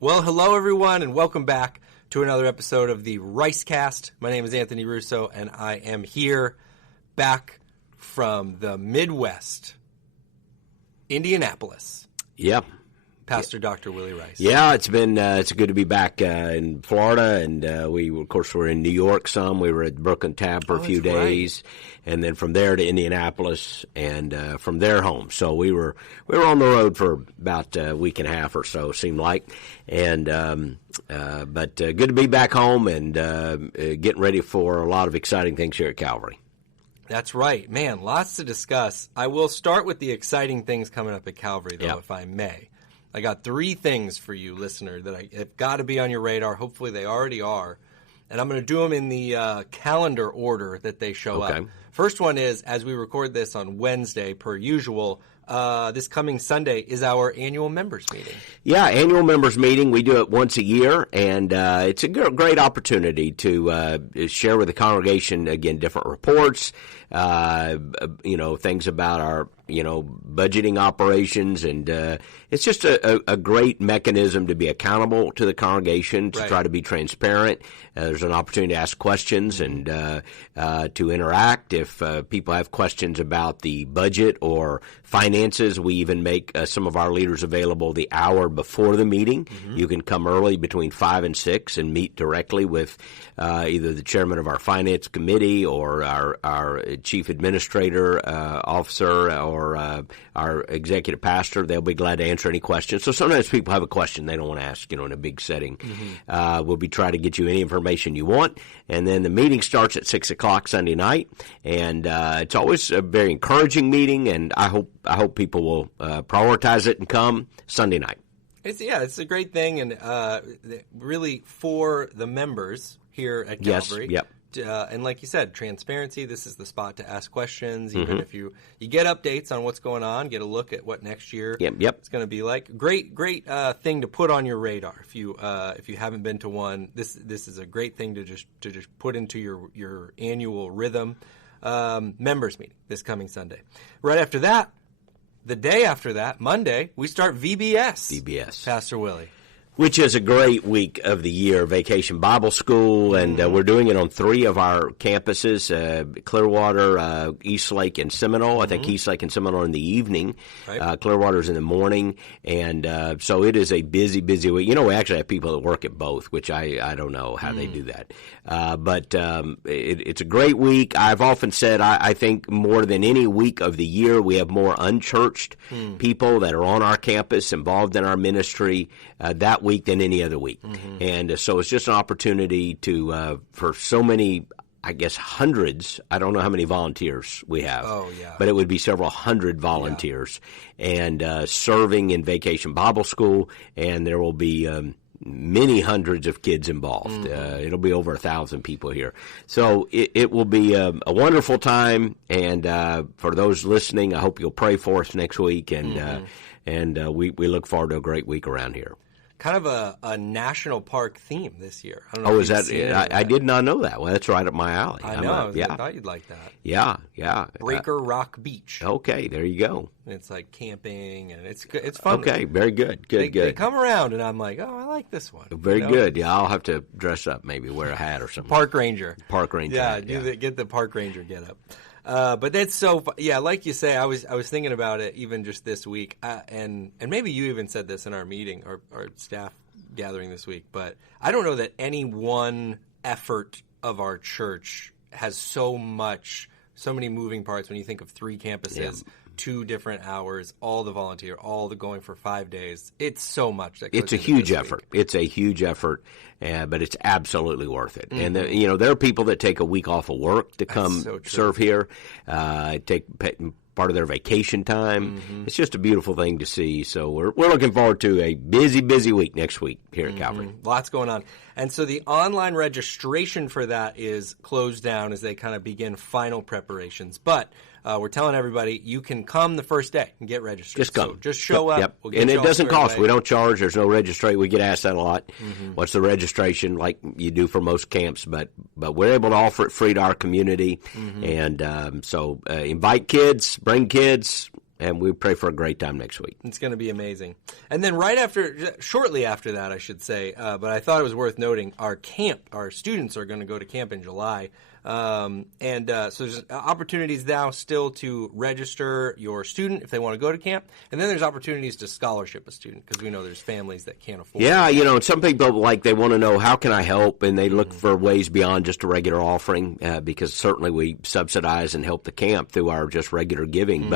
Well, hello, everyone, and welcome back to another episode of the Ricecast. My name is Anthony Russo, and I am here back from the Midwest, Indianapolis. Yeah. Pastor Dr. Willie Rice. Yeah, it's good to be back in Florida, and we, of course, were in New York some. We were at Brooklyn Tab for a few days, and then from there to Indianapolis, and from there home. So we were on the road for about a week and a half or so, seemed like, and but good to be back home and getting ready for a lot of exciting things here at Calvary. That's right. Man, lots to discuss. I will start with the exciting things coming up at Calvary, though, if I may. I got 3 things for you, listener, that have got to be on your radar. Hopefully they already are. And I'm going to do them in the calendar order that they show up. First one is, as we record this on Wednesday, per usual, this coming Sunday is our annual members meeting. Yeah, annual members meeting. We do it once a year, and it's a great opportunity to share with the congregation, again, different reports, things about our budgeting operations, and it's just a great mechanism to be accountable to the congregation, to try to be transparent. There's an opportunity to ask questions and to interact. If people have questions about the budget or finances, we even make some of our leaders available the hour before the meeting. You can come early between 5 and 6 and meet directly with either the chairman of our finance committee or our chief administrator officer or our executive pastor. They'll be glad to answer any questions. So sometimes people have a question they don't want to ask, in a big setting. We'll be trying to get you any information you want. And then the meeting starts at 6 o'clock Sunday night. And it's always a very encouraging meeting, and I hope people will prioritize it and come Sunday night. It's a great thing, and really for the members here at Calvary. Yes, yep. And like you said, transparency, this is the spot to ask questions, even if you get updates on what's going on, get a look at what next year is going to be like. Great thing to put on your radar. If you haven't been to one, this is a great thing to just put into your annual rhythm. Members meeting this coming Sunday. Right after that, the day after that, Monday, we start VBS. Pastor Willie. Which is a great week of the year, Vacation Bible School, and we're doing it on 3 of our campuses, Clearwater, Eastlake, and Seminole. I think Eastlake and Seminole in the evening. Clearwater's in the morning, and so it is a busy week. We actually have people that work at both, which I don't know how they do that. But it's a great week. I've often said I think more than any week of the year, we have more unchurched people that are on our campus, involved in our ministry that week than any other week. And so it's just an opportunity to for so many, I guess, hundreds. I don't know how many volunteers we have, but it would be several hundred volunteers and serving in Vacation Bible School, and there will be many hundreds of kids involved. It'll be over 1,000 people here. So it will be a wonderful time, and for those listening, I hope you'll pray for us next week, and we look forward to a great week around here. Kind of a national park theme this year. I don't know. Oh, is that? I did not know that. Well, that's right up my alley. I know. I thought you'd like that. Yeah. Breaker Rock Beach. Okay, there you go. It's like camping, and it's fun. Okay, very good. Good. They come around, and I'm like, I like this one. Very good. Yeah, I'll have to dress up, maybe wear a hat or something. Park ranger. Yeah, get the park ranger get up. But that's so like you say, I was thinking about it even just this week, and maybe you even said this in our meeting or our staff gathering this week, but I don't know that any one effort of our church has so many moving parts when you think of 3 campuses, 2 different hours, all the volunteer, all the going for 5 days. It's so much. It's a huge effort. It's a huge effort, but it's absolutely worth it. And there are people that take a week off of work to come serve here, take part of their vacation time. It's just a beautiful thing to see. So we're looking forward to a busy week next week here at Calvary. Lots going on. And so the online registration for that is closed down as they kind of begin final preparations. But we're telling everybody you can come the first day and get registered. Just come. So just show up. Yep. We'll get and you it doesn't cost. away. We don't charge. There's no registration. We get asked that a lot. What's the registration, like you do for most camps? But we're able to offer it free to our community. And so invite kids, bring kids. and we pray for a great time next week. It's going to be amazing. And then shortly after that, I should say, but I thought it was worth noting, our students are going to go to camp in July. So there's opportunities now still to register your student if they want to go to camp. And then there's opportunities to scholarship a student because we know there's families that can't afford it. Yeah, some people, they want to know, how can I help? And they look for ways beyond just a regular offering because certainly we subsidize and help the camp through our just regular giving.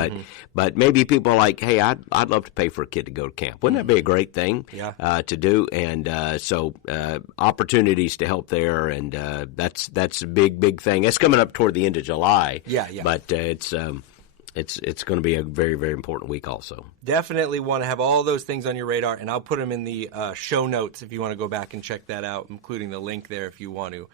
But maybe people are like, hey, I'd love to pay for a kid to go to camp. Wouldn't that be a great thing to do? And so opportunities to help there, and that's a big thing. It's coming up toward the end of July. Yeah. But it's going to be a very, very important week also. Definitely want to have all those things on your radar, and I'll put them in the show notes if you want to go back and check that out, including the link there if you want to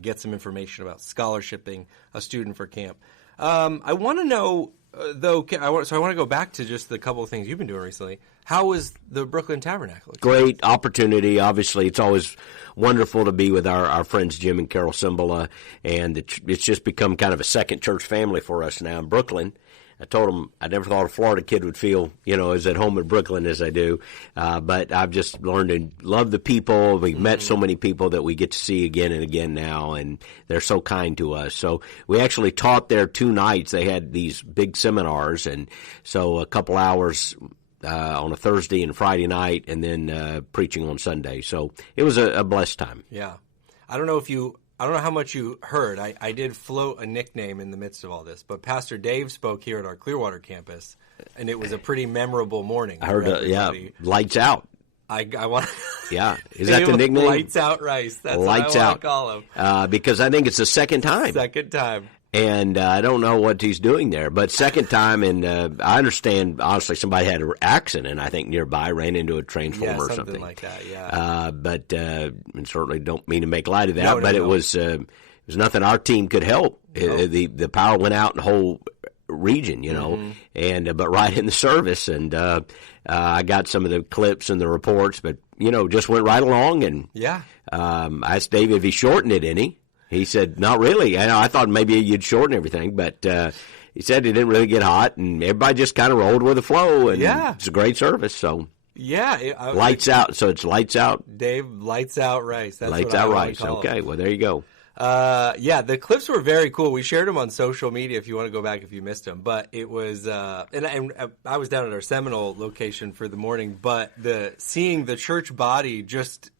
get some information about scholarshiping a student for camp. I want to know, though, I want to go back to just the couple of things you've been doing recently. How was the Brooklyn Tabernacle? Great opportunity. Obviously, it's always wonderful to be with our friends Jim and Carol Cymbala, and it's just become kind of a second church family for us now in Brooklyn. I told them I never thought a Florida kid would feel, as at home in Brooklyn as I do. But I've just learned to love the people. We've met so many people that we get to see again and again now, and they're so kind to us. So we actually taught there 2 nights. They had these big seminars, and so a couple hours on a Thursday and Friday night, and then preaching on Sunday. So it was a blessed time. Yeah. I don't know how much you heard. I did float a nickname in the midst of all this, but Pastor Dave spoke here at our Clearwater campus, and it was a pretty memorable morning. I heard, lights out. I want. Yeah, is that the nickname? Lights out Rice. That's lights what I out. want to call him. Because I think it's the second time. And I don't know what he's doing there, but second time, and I understand, honestly, somebody had an accident, I think, nearby, ran into a transformer or something. Like that, yeah. But and certainly don't mean to make light of that, but it was nothing our team could help. No. The power went out in the whole region, and but right in the service, and I got some of the clips and the reports, but, just went right along, and I asked David if he shortened it any. He said, not really. I thought maybe you'd shorten everything, but he said it didn't really get hot, and everybody just kind of rolled with the flow, and it's a great service. So lights out. So it's lights out. Dave, lights out Rice. That's lights what out I Rice. Okay, well, there you go. The clips were very cool. We shared them on social media if you want to go back if you missed them. But it was, and I was down at our Seminole location for the morning, but seeing the church body just,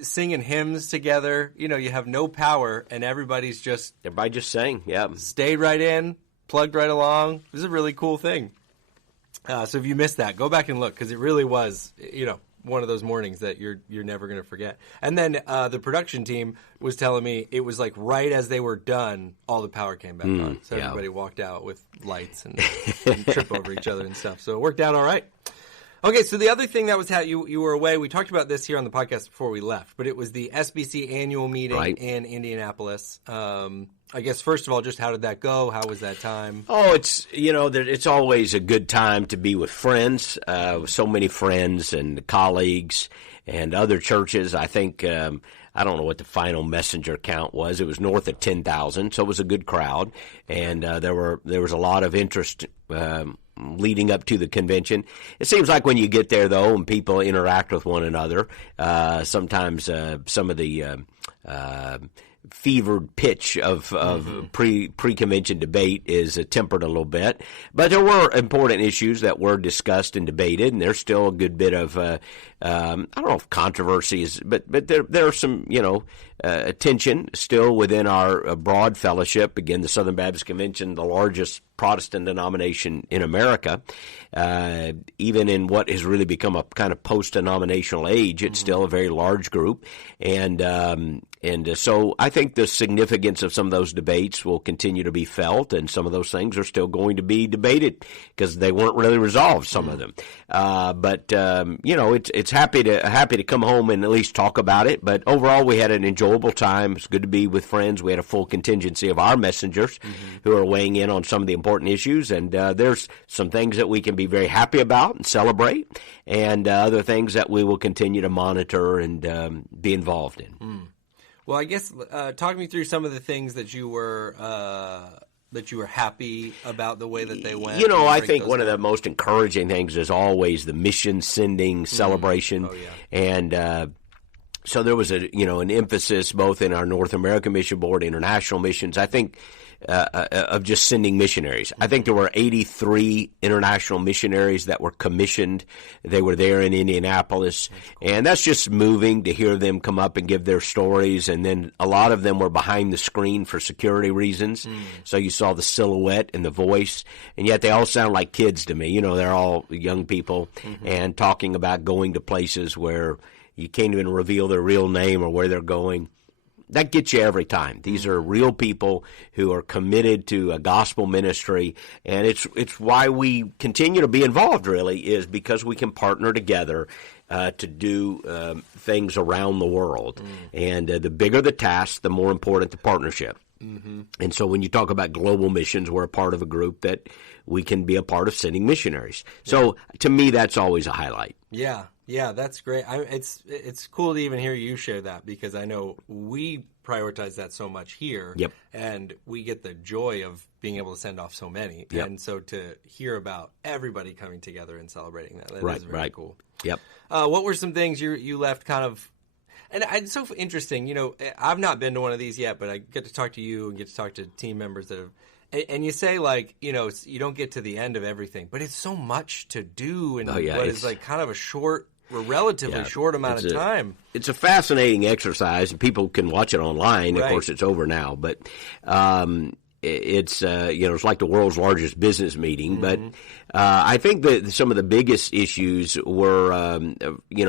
singing hymns together, you have no power, and everybody just sang, stayed right in, plugged right along. This is a really cool thing. So if you missed that, go back and look, because it really was, one of those mornings that you're never going to forget. And then the production team was telling me it was like right as they were done, all the power came back on. So everybody walked out with lights and trip over each other and stuff. So it worked out all right. Okay, so the other thing that was how you were away, we talked about this here on the podcast before we left, but it was the SBC Annual Meeting in Indianapolis. I guess, first of all, just how did that go? How was that time? Oh, it's always a good time to be with friends, so many friends and colleagues and other churches. I think, I don't know what the final messenger count was. It was north of 10,000, so it was a good crowd. And there was a lot of interest leading up to the convention. It seems like when you get there, though, and people interact with one another, sometimes some of the fevered pitch of pre-convention debate is tempered a little bit. But there were important issues that were discussed and debated, and there's still a good bit of, I don't know if controversy is, but there are some, tension still within our broad fellowship. Again, the Southern Baptist Convention, the largest Protestant denomination in America, even in what has really become a kind of post-denominational age, it's still a very large group. And so I think the significance of some of those debates will continue to be felt, and some of those things are still going to be debated because they weren't really resolved, some of them. But it's happy to come home and at least talk about it. But overall, we had an enjoyable time. It's good to be with friends. We had a full contingency of our messengers who are weighing in on some of the important issues. And there's some things that we can be very happy about and celebrate, and other things that we will continue to monitor and be involved in. Well, I guess talk me through some of the things that you were that you were happy about the way that they went? You know, I think one of the most encouraging things is always the mission sending celebration. Oh, yeah. And so there was an emphasis both in our North American Mission Board, international missions, I think, of just sending missionaries. I think there were 83 international missionaries that were commissioned. They were there in Indianapolis. And that's just moving to hear them come up and give their stories. And then a lot of them were behind the screen for security reasons. So you saw the silhouette and the voice. And yet they all sound like kids to me. You know, they're all young people and talking about going to places where you can't even reveal their real name or where they're going. That gets you every time. These are real people who are committed to a gospel ministry, and it's why we continue to be involved, really, is because we can partner together to do things around the world. And the bigger the task, the more important the partnership. And so when you talk about global missions, we're a part of a group that we can be a part of sending missionaries. So to me, that's always a highlight. Yeah, that's great. It's cool to even hear you share that, because I know we prioritize that so much here. Yep. And we get the joy of being able to send off so many. Yep. And so to hear about everybody coming together and celebrating that is very cool. Yep. What were some things you left kind of, and it's so interesting, you know, I've not been to one of these yet, but I get to talk to you and get to talk to team members that have, and you say, like, you know, you don't get to the end of everything, but it's so much to do in what is like kind of a relatively short amount of time. It's a fascinating exercise, and people can watch it online. Of course, it's over now, but it's it's like the world's largest business meeting. But I think that some of the biggest issues were,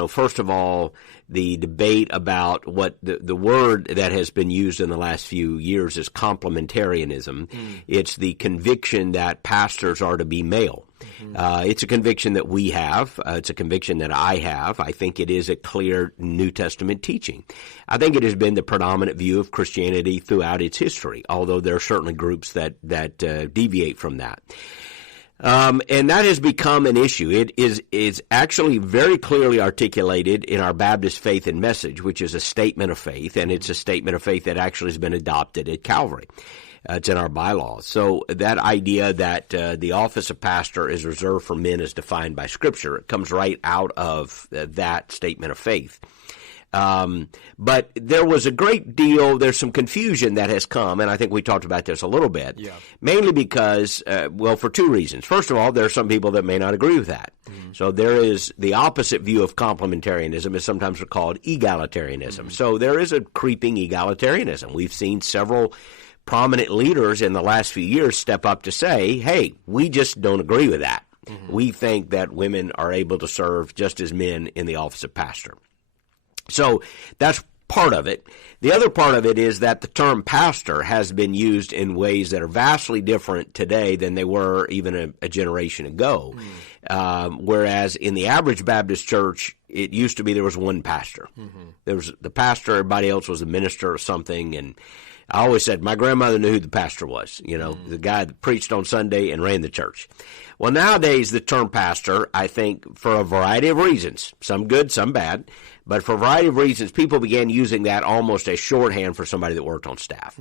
first of all, the debate about what the word that has been used in the last few years is complementarianism. It's the conviction that pastors are to be male. It's a conviction that we have. It's a conviction that I have. I think it is a clear New Testament teaching. I think it has been the predominant view of Christianity throughout its history, although there are certainly groups that deviate from that. And that has become an issue. It is actually very clearly articulated in our Baptist Faith and Message, which is a statement of faith, and it's a statement of faith that actually has been adopted at Calvary. It's in our bylaws. So that idea that the office of pastor is reserved for men is defined by Scripture. It comes right out of that statement of faith. But there was a great deal, there's some confusion that has come, and I think we talked about this a little bit, mainly because, for two reasons. First of all, there are some people that may not agree with that. So there is the opposite view of complementarianism is sometimes called egalitarianism. So there is a creeping egalitarianism. We've seen several prominent leaders in the last few years step up to say, hey, we just don't agree with that. We think that women are able to serve just as men in the office of pastor. So that's part of it. The other part of it is that the term pastor has been used in ways that are vastly different today than they were even a generation ago. Whereas in the average Baptist church, it used to be there was one pastor. There was the pastor, everybody else was a minister or something, and I always said my grandmother knew who the pastor was, the guy that preached on Sunday and ran the church. Well, nowadays the term pastor, I think for a variety of reasons, some good, some bad, but for a variety of reasons, people began using that almost as shorthand for somebody that worked on staff.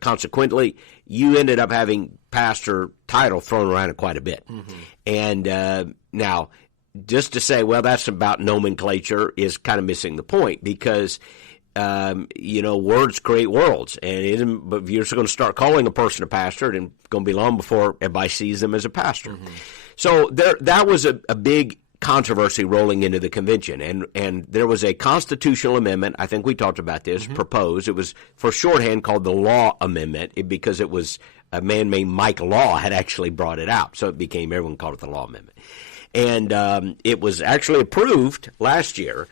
Consequently, you ended up having pastor title thrown around it quite a bit. And now, just to say, well, that's about nomenclature is kind of missing the point, because words create worlds, and but if you're just going to start calling a person a pastor, it's going to be long before everybody sees them as a pastor. So that was a big controversy rolling into the convention, and there was a constitutional amendment. I think we talked about this. Proposed. It was for shorthand called the Law Amendment because it was a man named Mike Law had actually brought it out, so it became everyone called it the Law Amendment, and it was actually approved last year.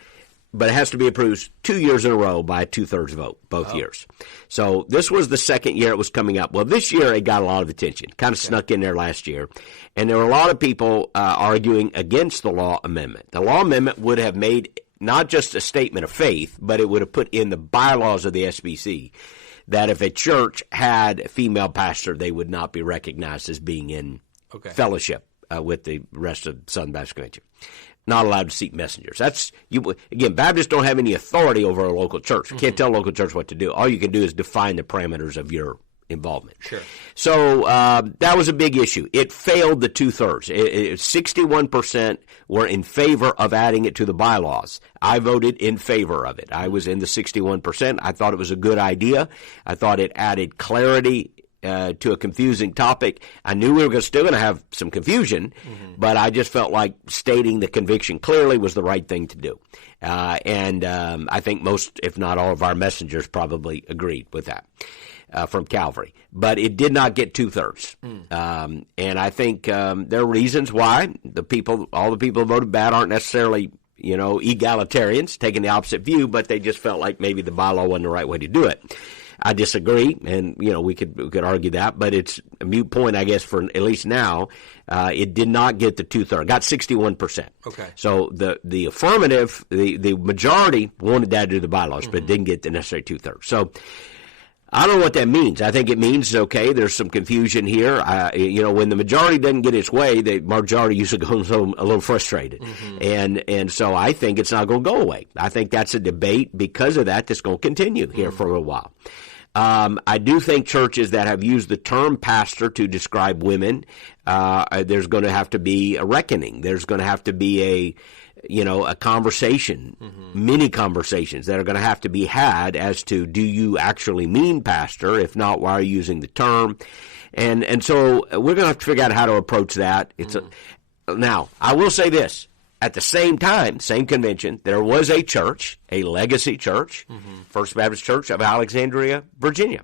But it has to be approved 2 years in a row by a 2/3 vote, both years. So this was the second year it was coming up. Well, this year it got a lot of attention, kind of snuck in there last year. And there were a lot of people arguing against the Law Amendment. The Law Amendment would have made not just a statement of faith, but it would have put in the bylaws of the SBC that if a church had a female pastor, they would not be recognized as being in fellowship with the rest of Southern Baptist Convention. not allowed to seat messengers. That's again, Baptists don't have any authority over a local church. You can't tell a local church what to do. All you can do is define the parameters of your involvement. Sure. So that was a big issue. It failed the 2/3. 61% were in favor of adding it to the bylaws. I voted in favor of it. I was in the 61%. I thought it was a good idea. I thought it added clarity to a confusing topic. I knew we were still going to have some confusion, but I just felt like stating the conviction clearly was the right thing to do. And I think most, if not all, of our messengers probably agreed with that. From Calvary, but it did not get 2/3. And I think there are reasons why all the people who voted bad aren't necessarily, egalitarians, taking the opposite view, but they just felt like maybe the bylaw wasn't the right way to do it. I disagree, and we could argue that, but it's a moot point, I guess, for at least now. It did not get the 2/3. Got 61%. Okay. So the affirmative, the majority wanted that to do the bylaws, but didn't get the necessary 2/3. So I don't know what that means. I think it means, okay, there's some confusion here. When the majority doesn't get its way, the majority usually goes a little frustrated. And so I think it's not going to go away. I think that's a debate because of that's going to continue here for a little while. I do think churches that have used the term pastor to describe women, there's going to have to be a reckoning. There's going to have to be a conversation, many conversations that are going to have to be had as to, do you actually mean pastor? If not, why are you using the term? And so we're going to have to figure out how to approach that. Now, I will say this. At the same time, same convention, there was a church, a legacy church, First Baptist Church of Alexandria, Virginia,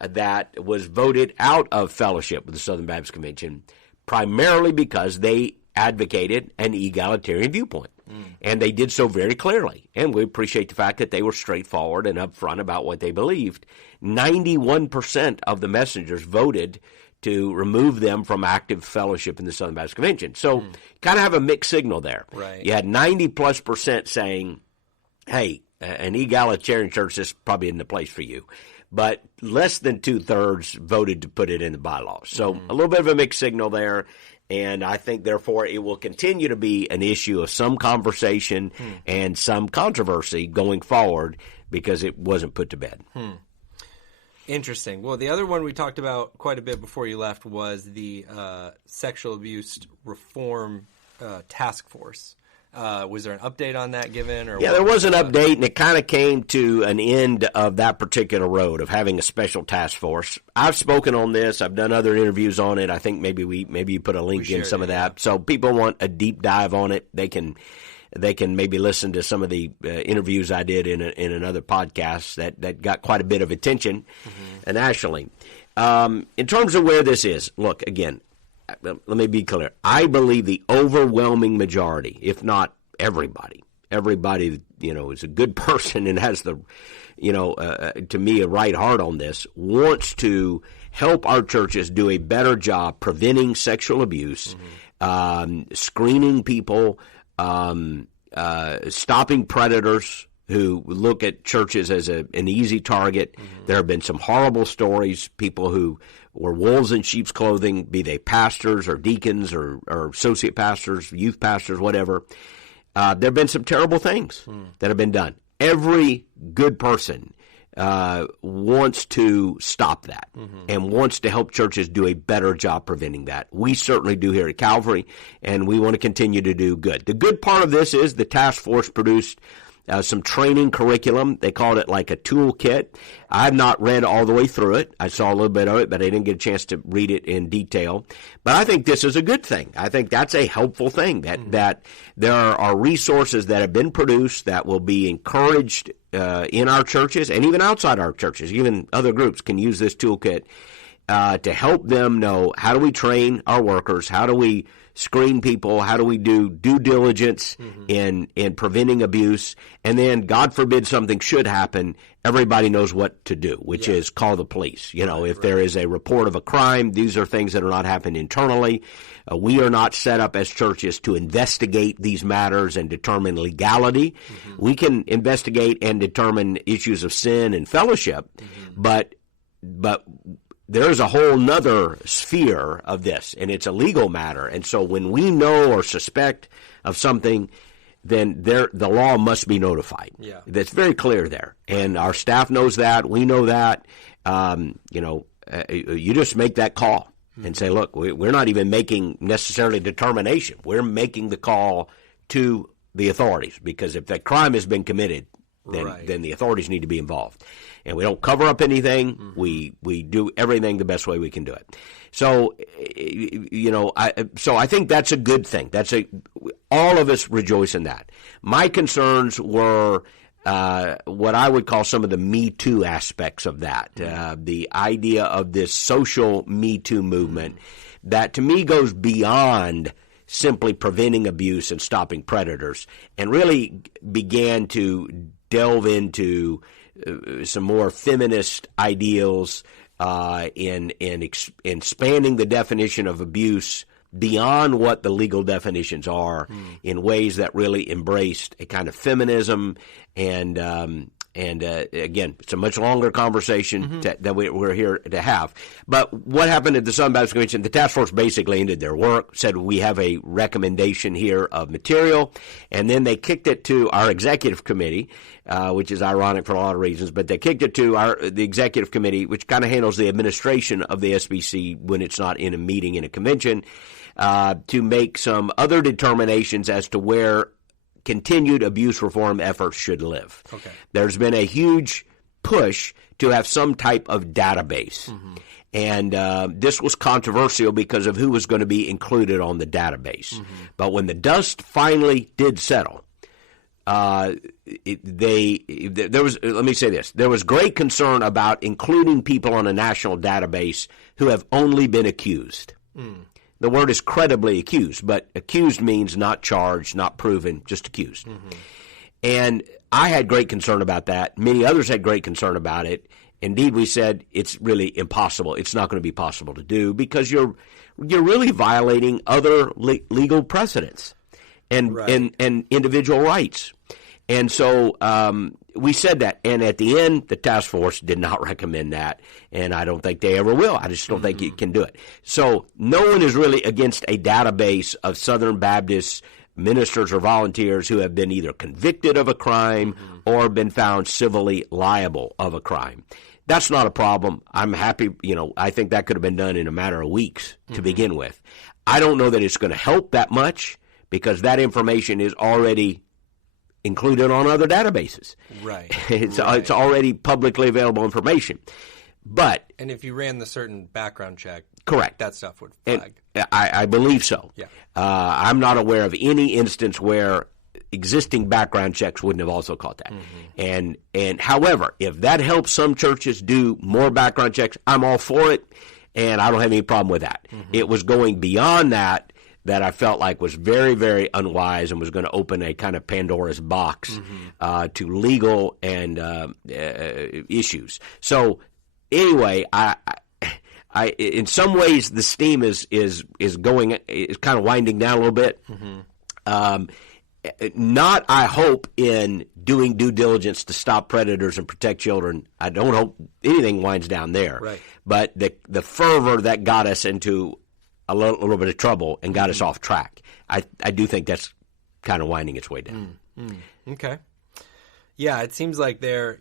that was voted out of fellowship with the Southern Baptist Convention primarily because they advocated an egalitarian viewpoint. And they did so very clearly. And we appreciate the fact that they were straightforward and upfront about what they believed. 91% of the messengers voted to remove them from active fellowship in the Southern Baptist Convention. So kind of have a mixed signal there. Right. You had 90+% saying, hey, an egalitarian church, this probably isn't the place for you. But less than 2/3 voted to put it in the bylaws. So a little bit of a mixed signal there. And I think, therefore, it will continue to be an issue of some conversation and some controversy going forward because it wasn't put to bed. Interesting. Well, the other one we talked about quite a bit before you left was the sexual abuse reform task force. Was there an update on that given? Or there was an update, and it kind of came to an end of that particular road of having a special task force. I've spoken on this. I've done other interviews on it. I think maybe you put a link in some of that. Yeah. So people want a deep dive on it. They can maybe listen to some of the interviews I did in another podcast that got quite a bit of attention nationally. In terms of where this is, look, again, let me be clear. I believe the overwhelming majority, if not everybody, is a good person and has the, to me, a right heart on this, wants to help our churches do a better job preventing sexual abuse, screening people, stopping predators who look at churches as an easy target. There have been some horrible stories, people who were wolves in sheep's clothing, be they pastors or deacons or associate pastors, youth pastors, whatever. There have been some terrible things that have been done. Every good person wants to stop that and wants to help churches do a better job preventing that. We certainly do here at Calvary, and we want to continue to do good. The good part of this is the task force produced some training curriculum. They called it like a toolkit. I've not read all the way through it. I saw a little bit of it, but I didn't get a chance to read it in detail. But I think this is a good thing. I think that's a helpful thing, that there are resources that have been produced that will be encouraged in our churches and even outside our churches. Even other groups can use this toolkit to help them know, how do we train our workers? How do we screen people? How do we do due diligence in preventing abuse? And then, God forbid something should happen, everybody knows what to do, which is call the police. If there is a report of a crime, these are things that are not happening internally. We are not set up as churches to investigate these matters and determine legality. We can investigate and determine issues of sin and fellowship, but there's a whole nother sphere of this, and it's a legal matter. And so when we know or suspect of something, then the law must be notified. Yeah. That's very clear there. And our staff knows that. We know that. You just make that call and say, look, we're not even making necessarily determination. We're making the call to the authorities, because if that crime has been committed, then the authorities need to be involved. And we don't cover up anything. Mm-hmm. We do everything the best way we can do it. So, I think that's a good thing. All of us rejoice in that. My concerns were what I would call some of the Me Too aspects of that. The idea of this social Me Too movement that to me goes beyond simply preventing abuse and stopping predators, and really began to delve into some more feminist ideals in expanding the definition of abuse beyond what the legal definitions are, in ways that really embraced a kind of feminism. And again, it's a much longer conversation that we're here to have. But what happened at the Southern Baptist Convention, the task force basically ended their work, said we have a recommendation here of material, and then they kicked it to our executive committee, which is ironic for a lot of reasons, but they kicked it to the executive committee, which kind of handles the administration of the SBC when it's not in a meeting in a convention, to make some other determinations as to where continued abuse reform efforts should live. Okay. There's been a huge push to have some type of database. And this was controversial because of who was going to be included on the database. But when the dust finally did settle, there was great concern about including people on a national database who have only been accused. The word is credibly accused, but accused means not charged, not proven, just accused. And I had great concern about that. Many others had great concern about it. Indeed, we said it's really impossible. It's not going to be possible to do, because you're really violating other legal precedents and individual rights. And so we said that. And at the end, the task force did not recommend that, and I don't think they ever will. I just don't think you can do it. So no one is really against a database of Southern Baptist ministers or volunteers who have been either convicted of a crime or been found civilly liable of a crime. That's not a problem. I'm happy. I think that could have been done in a matter of weeks to begin with. I don't know that it's going to help that much, because that information is already included on other databases. Right. It's already publicly available information. And if you ran the certain background check, correct, that stuff would flag. I believe so. Yeah. I'm not aware of any instance where existing background checks wouldn't have also caught that. And however, if that helps some churches do more background checks, I'm all for it, and I don't have any problem with that. It was going beyond that I felt like was very, very unwise and was going to open a kind of Pandora's box to legal and issues. So anyway, I in some ways the steam is kind of winding down a little bit. Not, I hope, in doing due diligence to stop predators and protect children. I don't hope anything winds down there. Right. But the fervor that got us into a little bit of trouble and got us off track, I do think that's kind of winding its way down. Okay. Yeah, it seems like they're,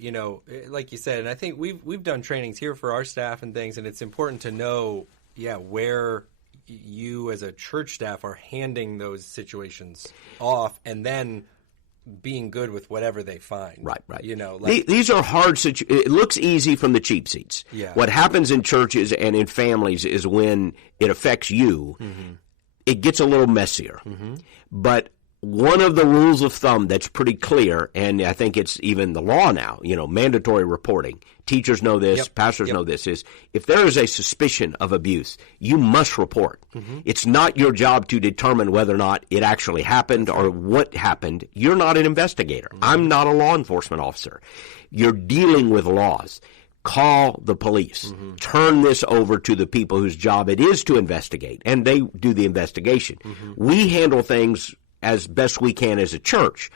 like you said, and I think we've done trainings here for our staff and things, and it's important to know, where you as a church staff are handing those situations off, and then being good with whatever they find. Right. These are hard situations. It looks easy from the cheap seats. Yeah. What happens in churches and in families is when it affects you, it gets a little messier. But one of the rules of thumb that's pretty clear, and I think it's even the law now, mandatory reporting. Teachers know this, pastors know this, is if there is a suspicion of abuse, you must report. It's not your job to determine whether or not it actually happened or what happened. You're not an investigator. I'm not a law enforcement officer. You're dealing with laws. Call the police. Turn this over to the people whose job it is to investigate, and they do the investigation. We handle things as best we can as a church,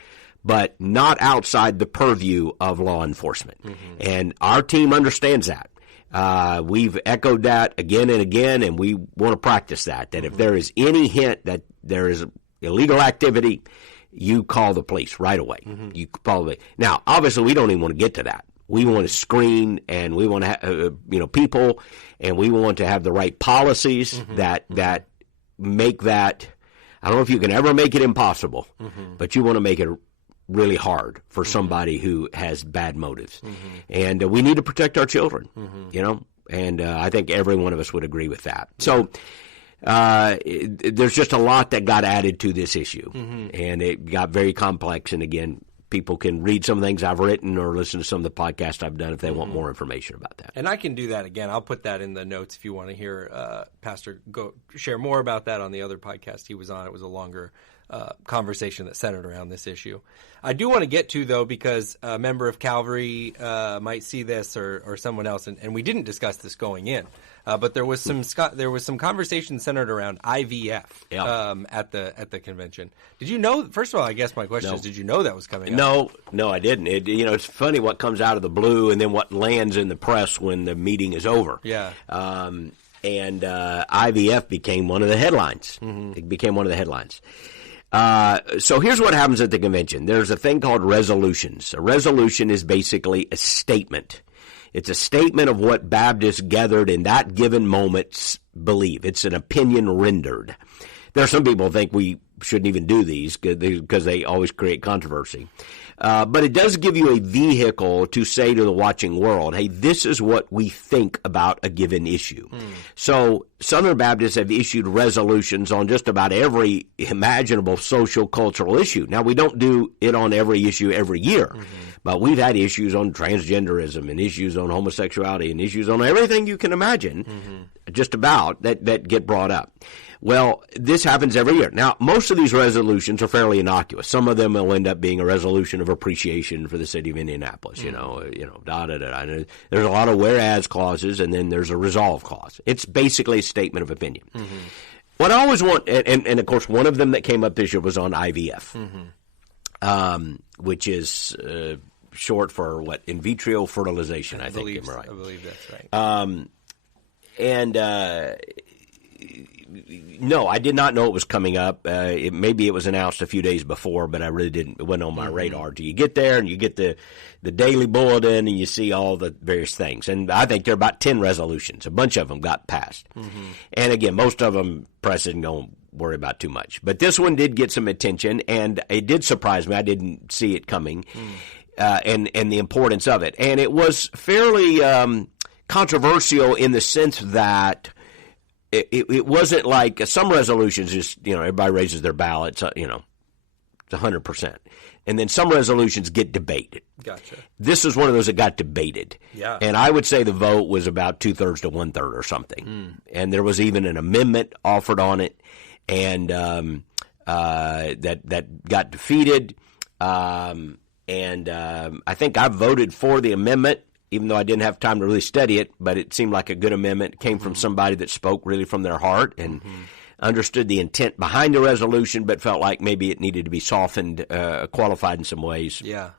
but not outside the purview of law enforcement. And our team understands that. We've echoed that again and again, and we want to practice that if there is any hint that there is illegal activity, you call the police right away. You probably now, obviously, we don't even want to get to that. We want to screen, and we want to have people, and we want to have the right policies that make that. I don't know if you can ever make it impossible, but you want to make it really hard for somebody who has bad motives. And we need to protect our children, and I think every one of us would agree with that. So there's just a lot that got added to this issue, and it got very complex. And again, people can read some things I've written or listen to some of the podcasts I've done if they want more information about that. And I can do that again. I'll put that in the notes if you want to hear Pastor go share more about that on the other podcast he was on. It was a longer conversation that centered around this issue. I do want to get to, though, because a member of Calvary might see this or someone else, and we didn't discuss this going in, but there was some conversation centered around IVF at the convention. Did you know? First of all, I guess my question is, did you know that was coming up? No, I didn't. It's funny what comes out of the blue and then what lands in the press when the meeting is over. Yeah. And IVF became one of the headlines. It became one of the headlines. So here's what happens at the convention. There's a thing called resolutions. A resolution is basically a statement. It's a statement of what Baptists gathered in that given moment believe. It's an opinion rendered. There are some people who think we shouldn't even do these because they always create controversy. But it does give you a vehicle to say to the watching world, hey, this is what we think about a given issue. So Southern Baptists have issued resolutions on just about every imaginable social, cultural issue. Now, we don't do it on every issue every year, but we've had issues on transgenderism and issues on homosexuality and issues on everything you can imagine, just about, that get brought up. Well, this happens every year. Now, most of these resolutions are fairly innocuous. Some of them will end up being a resolution of appreciation for the city of Indianapolis, da-da-da. There's a lot of whereas clauses, and then there's a resolve clause. It's basically a statement of opinion. What I always want, and of course, one of them that came up this year was on IVF, which is short for what? In vitro fertilization, I think. Right. I believe that's right. No, I did not know it was coming up. Maybe it was announced a few days before, but I really didn't. It wasn't on my radar. Until you get there and you get the daily bulletin and you see all the various things. And I think there are about 10 resolutions. A bunch of them got passed. And again, most of them press isn't going to worry about too much. But this one did get some attention, and it did surprise me. I didn't see it coming, and the importance of it. And it was fairly controversial in the sense that it wasn't like some resolutions just, everybody raises their ballots, it's 100%. And then some resolutions get debated. Gotcha. This is one of those that got debated. Yeah. And I would say the vote was about 2/3 to 1/3 or something. And there was even an amendment offered on it, and that got defeated. I think I voted for the amendment, even though I didn't have time to really study it, but it seemed like a good amendment. It came from somebody that spoke really from their heart and understood the intent behind the resolution, but felt like maybe it needed to be softened, qualified in some ways. Yeah.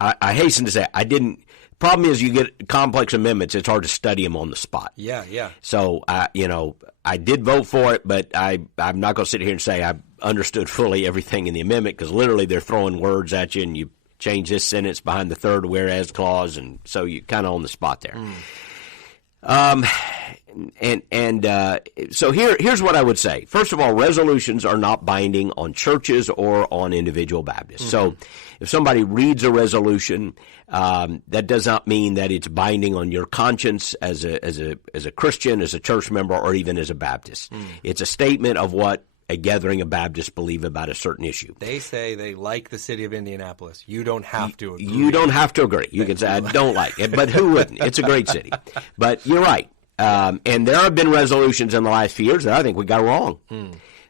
I hasten to say, I didn't. Problem is, you get complex amendments, it's hard to study them on the spot. Yeah. So, I did vote for it, but I'm not going to sit here and say I understood fully everything in the amendment, because literally they're throwing words at you and you change this sentence behind the third whereas clause, and so you're kind of on the spot there. So here's what I would say. First of all, resolutions are not binding on churches or on individual Baptists. So if somebody reads a resolution, that does not mean that it's binding on your conscience as a Christian, as a church member, or even as a Baptist. It's a statement of what a gathering of Baptists believe about a certain issue. They say they like the city of Indianapolis. You don't have to agree. You don't have to agree. You can say, I don't like it, but who wouldn't? It's a great city. But you're right. And there have been resolutions in the last few years that I think we got wrong.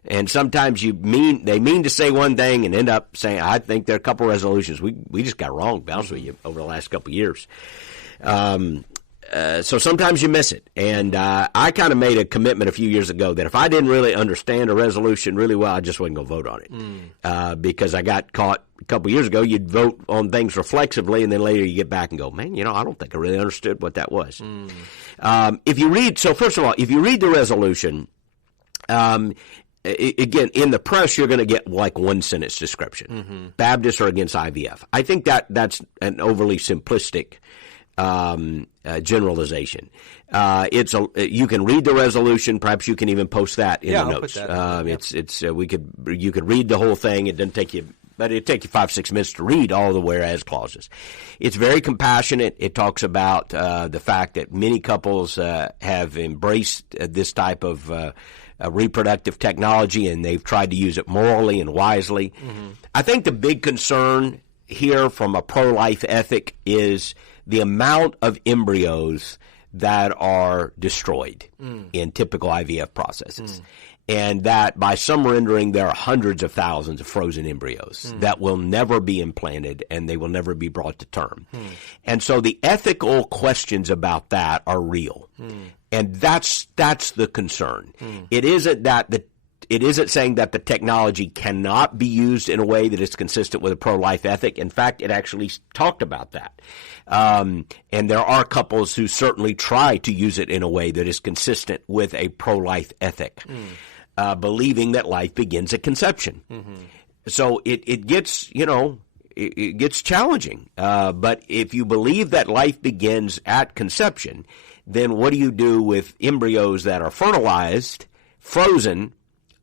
And sometimes they mean to say one thing and end up saying, I think there are a couple of resolutions we just got wrong, to be honest with you, over the last couple of years. So sometimes you miss it. And I kind of made a commitment a few years ago that if I didn't really understand a resolution really well, I just wasn't going to vote on it. Because I got caught a couple of years ago. You'd vote on things reflexively, and then later you get back and go, man, I don't think I really understood what that was. First of all, if you read the resolution, again, in the press, you're going to get like one sentence description. Baptists are against IVF. I think that's an overly simplistic generalization. You can read the resolution. Perhaps you can even post that in the notes. You could read the whole thing. It doesn't take you. But it'd take you 5-6 minutes to read all the whereas clauses. It's very compassionate. It talks about the fact that many couples have embraced this type of reproductive technology, and they've tried to use it morally and wisely. I think the big concern here from a pro-life ethic is the amount of embryos that are destroyed in typical IVF processes. And that by some rendering, there are hundreds of thousands of frozen embryos that will never be implanted and they will never be brought to term. And so the ethical questions about that are real. And that's the concern. It isn't saying that the technology cannot be used in a way that is consistent with a pro-life ethic. In fact, it actually talked about that. And there are couples who certainly try to use it in a way that is consistent with a pro-life ethic. Believing that life begins at conception. So it gets, it gets challenging. But if you believe that life begins at conception, then what do you do with embryos that are fertilized, frozen,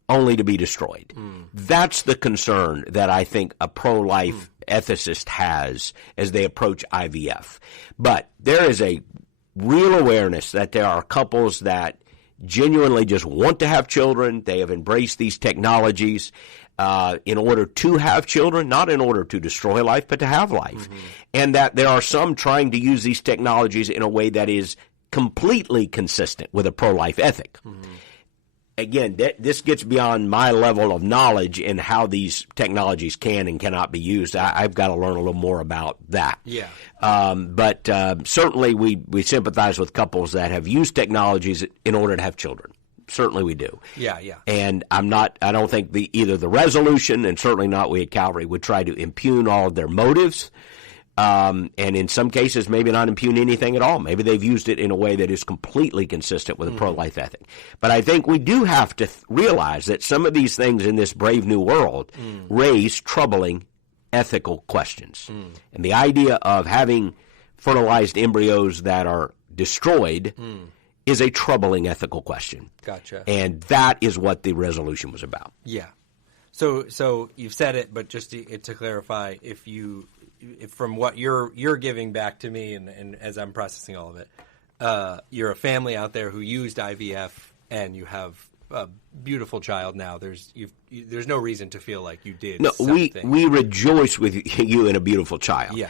only to be destroyed? That's the concern that I think a pro-life ethicist has as they approach IVF. But there is a real awareness that there are couples that genuinely just want to have children. They have embraced these technologies in order to have children, not in order to destroy life, but to have life. And that there are some trying to use these technologies in a way that is completely consistent with a pro-life ethic. Again, this gets beyond my level of knowledge in how these technologies can and cannot be used. I've got to learn a little more about that. But certainly we sympathize with couples that have used technologies in order to have children. Certainly we do. And I don't think either the resolution and certainly not we at Calvary would try to impugn all of their motives. And in some cases, maybe not impugn anything at all. Maybe they've used it in a way that is completely consistent with a pro-life ethic. But I think we do have to realize that some of these things in this brave new world raise troubling ethical questions. And the idea of having fertilized embryos that are destroyed is a troubling ethical question. Gotcha. And that is what the resolution was about. So you've said it, but just to clarify, if from what you're giving back to me, and as I'm processing all of it, you're a family out there who used IVF, and you have a beautiful child now. There's no reason to feel like you did. No, something. we rejoice with you in a beautiful child.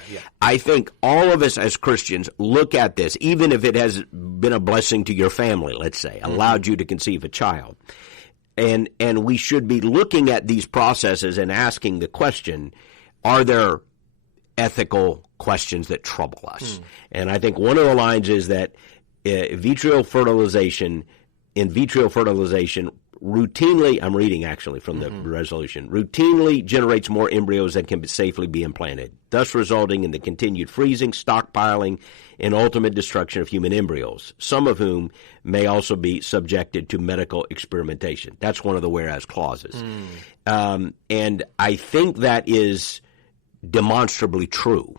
I think all of us as Christians look at this, even if it has been a blessing to your family, let's say, allowed you to conceive a child, and we should be looking at these processes and asking the question: are there ethical questions that trouble us? And I think one of the lines is that in vitro fertilization routinely, I'm reading actually from the resolution, routinely generates more embryos that can safely be implanted, thus resulting in the continued freezing, stockpiling, and ultimate destruction of human embryos, some of whom may also be subjected to medical experimentation. That's one of the whereas clauses. And I think that is demonstrably true.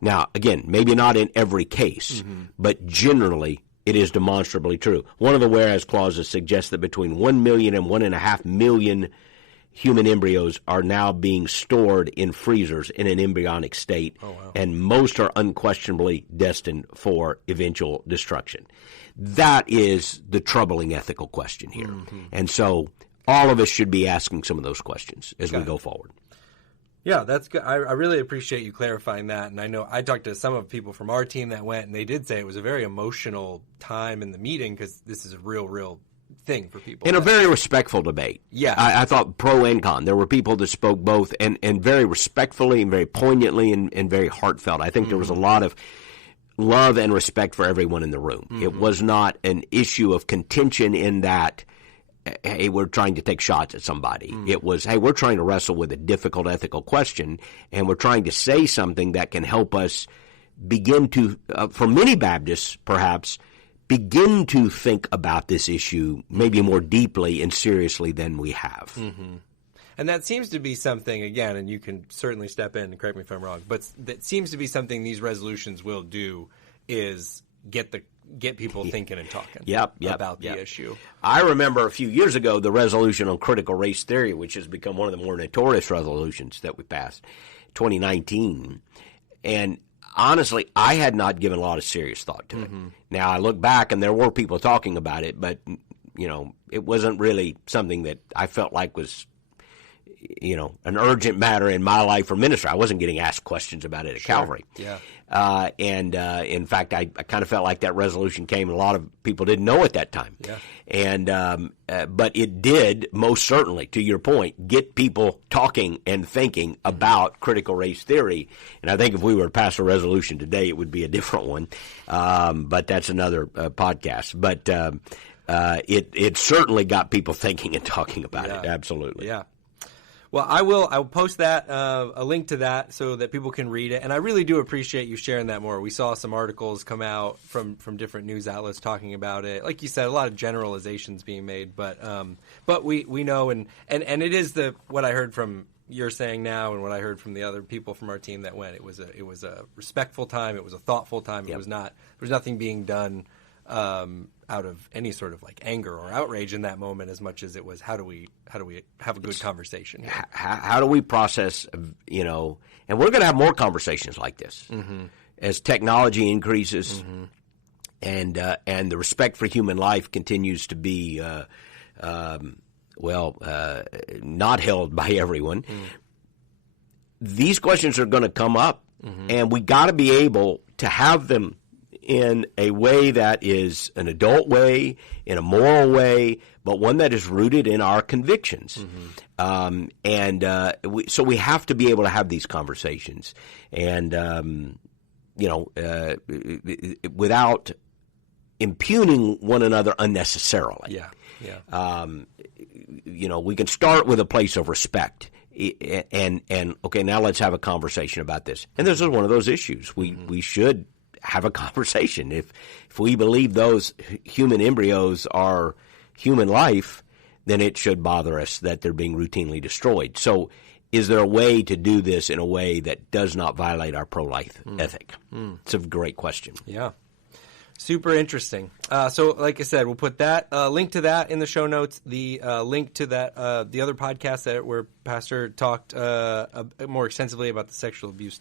Now, again, maybe not in every case, but generally it is demonstrably true. One of the whereas clauses suggests that between 1 million and 1.5 million human embryos are now being stored in freezers in an embryonic state, and most are unquestionably destined for eventual destruction. That is the troubling ethical question here. And so all of us should be asking some of those questions as we go forward. Yeah, that's good. I really appreciate you clarifying that. And I know I talked to some of people from our team that went, and they did say it was a very emotional time in the meeting because this is a real thing for people. In a very respectful debate. I thought pro and con. There were people that spoke both and very respectfully and very poignantly and very heartfelt. I think there was a lot of love and respect for everyone in the room. It was not an issue of contention in that, hey, we're trying to take shots at somebody. It was, hey, we're trying to wrestle with a difficult ethical question, and we're trying to say something that can help us begin to, for many Baptists perhaps, begin to think about this issue maybe more deeply and seriously than we have. Mm-hmm. And that seems to be something, again, and you can certainly step in and correct me if I'm wrong, but that seems to be something these resolutions will do is get people thinking and talking about the issue. I remember a few years ago the resolution on critical race theory, which has become one of the more notorious resolutions that we passed, 2019. And honestly, I had not given a lot of serious thought to it. Now, I look back and there were people talking about it, but, it wasn't really something that I felt like was an urgent matter in my life or ministry. I wasn't getting asked questions about it at Calvary. Yeah. In fact, I kind of felt like that resolution came, and a lot of people didn't know at that time. Yeah. And but it did, most certainly, to your point, get people talking and thinking about critical race theory. And I think if we were to pass a resolution today, it would be a different one. But that's another podcast. But it certainly got people thinking and talking about it. Absolutely. Yeah. Well, I will post that, a link to that so that people can read it. And I really do appreciate you sharing that more. We saw some articles come out from different news outlets talking about it. Like you said, a lot of generalizations being made, but we know, and it is what I heard from you're saying now and what I heard from the other people from our team that went. It was a respectful time. It was a thoughtful time. Yep. There was nothing being done out of any sort of like anger or outrage in that moment, as much as it was how do we have a good conversation? How do we process, and we're going to have more conversations like this as technology increases, and the respect for human life continues to be not held by everyone. These questions are going to come up, and we got to be able to have them in a way that is an adult way, in a moral way, but one that is rooted in our convictions. So we have to be able to have these conversations, and without impugning one another unnecessarily. We can start with a place of respect. And okay, now let's have a conversation about this. And this is one of those issues. We should have a conversation. If we believe those human embryos are human life, then it should bother us that they're being routinely destroyed. So is there a way to do this in a way that does not violate our pro-life ethic? It's a great question. Yeah. Super interesting. So like I said, we'll put that link to that in the show notes, the link to that the other podcast where Pastor talked more extensively about the Sexual Abuse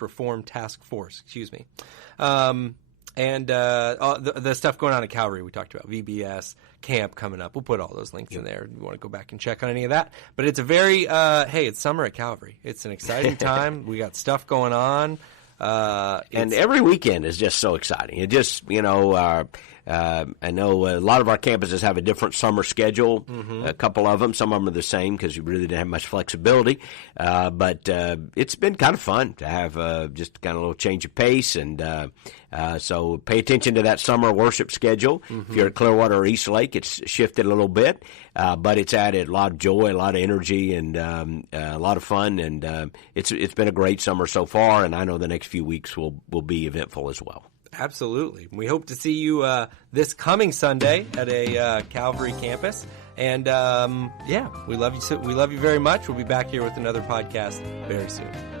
Reform Task Force, and the stuff going on at Calvary we talked about, VBS, camp coming up. We'll put all those links in there if you want to go back and check on any of that. But it's a very, it's summer at Calvary. It's an exciting time. We got stuff going on. And every weekend is just so exciting. It just, I know a lot of our campuses have a different summer schedule. A couple of them, some of them are the same because you really didn't have much flexibility. But it's been kind of fun to have just kind of a little change of pace. And so pay attention to that summer worship schedule. If you're at Clearwater or East Lake, it's shifted a little bit, but it's added a lot of joy, a lot of energy, and a lot of fun. And it's been a great summer so far, and I know the next few weeks will be eventful as well. Absolutely. We hope to see you this coming Sunday at a Calvary campus. And we love you. We love you very much. We'll be back here with another podcast very soon.